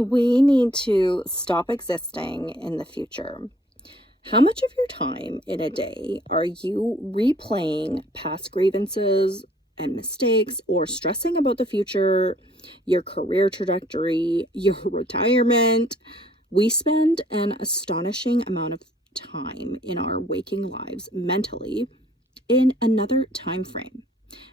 We need to stop existing in the future. How much of your time in a day are you replaying past grievances and mistakes or stressing about the future, your career trajectory, your retirement? We spend an astonishing amount of time in our waking lives mentally in another time frame.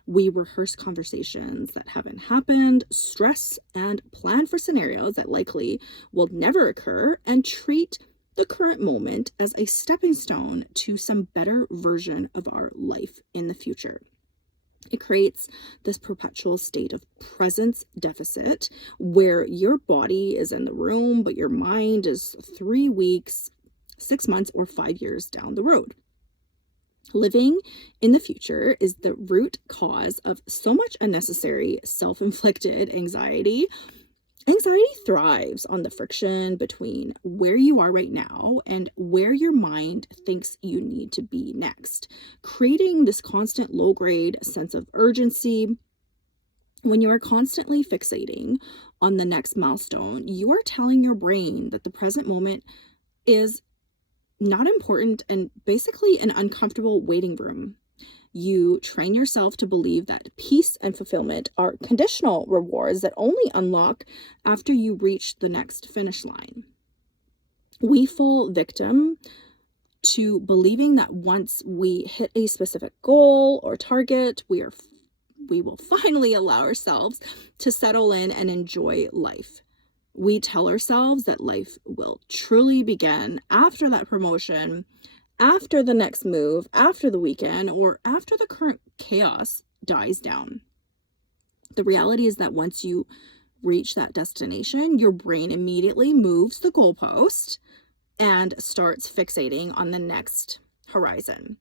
We rehearse conversations that haven't happened, stress and plan for scenarios that likely will never occur, and treat the current moment as a stepping stone to some better version of our life in the future. It creates this perpetual state of presence deficit where your body is in the room, but your mind is 3 weeks, 6 months, or 5 years down the road. Living in the future is the root cause of so much unnecessary self-inflicted anxiety. Anxiety thrives on the friction between where you are right now and where your mind thinks you need to be next, creating this constant low-grade sense of urgency. When you are constantly fixating on the next milestone, you are telling your brain that the present moment is not important and basically an uncomfortable waiting room. You train yourself to believe that peace and fulfillment are conditional rewards that only unlock after you reach the next finish line. We fall victim to believing that once we hit a specific goal or target, we will finally allow ourselves to settle in and enjoy life. We tell ourselves that life will truly begin after that promotion, after the next move, after the weekend, or after the current chaos dies down. The reality is that once you reach that destination, your brain immediately moves the goalpost and starts fixating on the next horizon.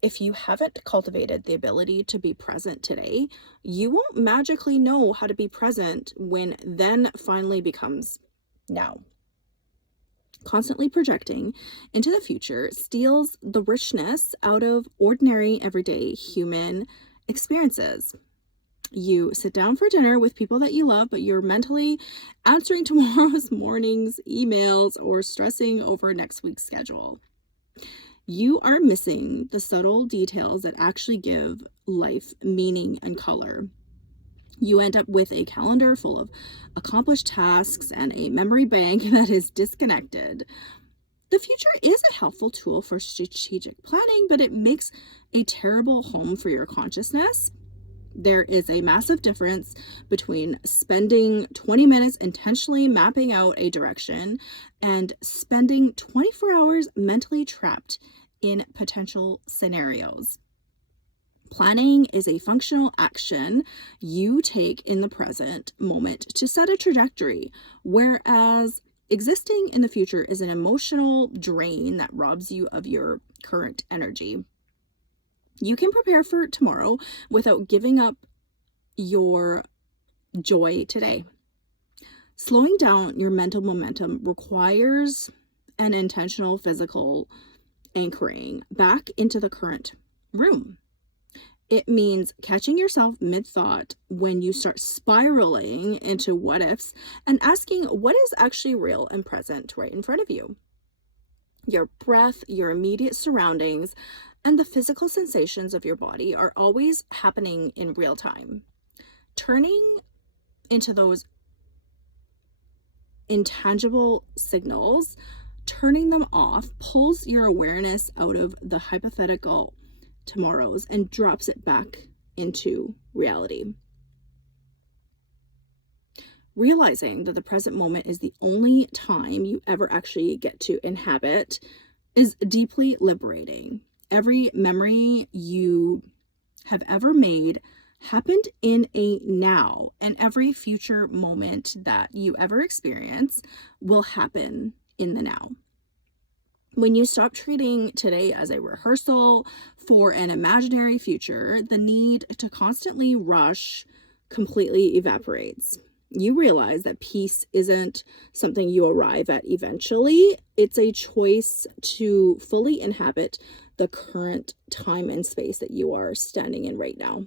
If you haven't cultivated the ability to be present today, you won't magically know how to be present when then finally becomes now. Constantly projecting into the future steals the richness out of ordinary, everyday human experiences. You sit down for dinner with people that you love, but you're mentally answering tomorrow's morning's emails or stressing over next week's schedule. You are missing the subtle details that actually give life meaning and color. You end up with a calendar full of accomplished tasks and a memory bank that is disconnected. The future is a helpful tool for strategic planning, but it makes a terrible home for your consciousness. There is a massive difference between spending 20 minutes intentionally mapping out a direction and spending 24 hours mentally trapped in potential scenarios. Planning is a functional action you take in the present moment to set a trajectory, whereas existing in the future is an emotional drain that robs you of your current energy. You can prepare for tomorrow without giving up your joy today. Slowing down your mental momentum requires an intentional physical anchoring back into the current room. It means catching yourself mid-thought when you start spiraling into what ifs and asking what is actually real and present right in front of you. Your breath, your immediate surroundings, and the physical sensations of your body are always happening in real time. Turning into those intangible signals, turning them off pulls your awareness out of the hypothetical tomorrows and drops it back into reality. Realizing that the present moment is the only time you ever actually get to inhabit is deeply liberating. Every memory you have ever made happened in a now, and every future moment that you ever experience will happen in the now. When you stop treating today as a rehearsal for an imaginary future, the need to constantly rush completely evaporates. You realize that peace isn't something you arrive at eventually. It's a choice to fully inhabit the current time and space that you are standing in right now.